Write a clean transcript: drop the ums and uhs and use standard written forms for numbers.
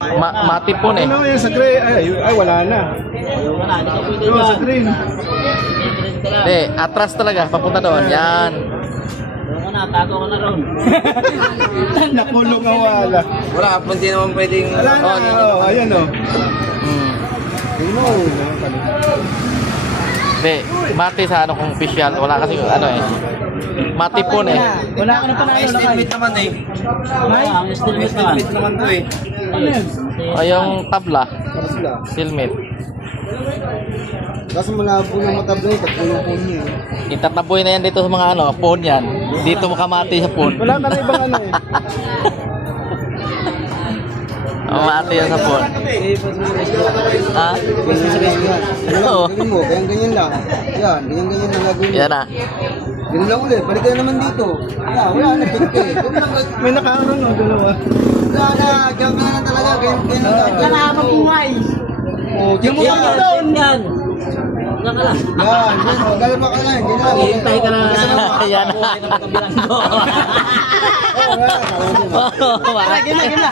Matipon eh. Ano yung sa gray? Ay wala na. Yung sa green. Hindi, atras talaga, papunta doon. Yan. Tago ko na ron. Nakulong ang wala. Wala, hindi naman pwedeng... Wala na, ayan o. Hmm. Ano? Hindi, mati sa ano kung official. Wala kasi ano eh. Matipon eh. Wala ka na pa May estimate naman eh. May estimate naman. Estimate naman to eh. O yung tabla, Para sila. silmit. Kaso malabo ng matabla yung katulong po niya eh. Itataboy na yan dito sa mga ano, phone yan. Dito makamati sa phone. Wala ka na ibang ano eh. Mamati yan sa phone. Ha? Oo. Ganyan mo, ganyan lang. Yan, ganyan lang lagay mo. Yan na. Ganun lang ulit, balik ka na naman dito. Wala na, dito eh. May nakaroon o, dalawa. Wala na, diyan ka na talaga, ganyan lang. Kailangan bumay. O, diyan mo Yan, lang. yan. Yan ka lang. Yan, galama ka na, ganyan lang. Hintay ka na. Yan. Kabilang ko. Oo, wala. Gina.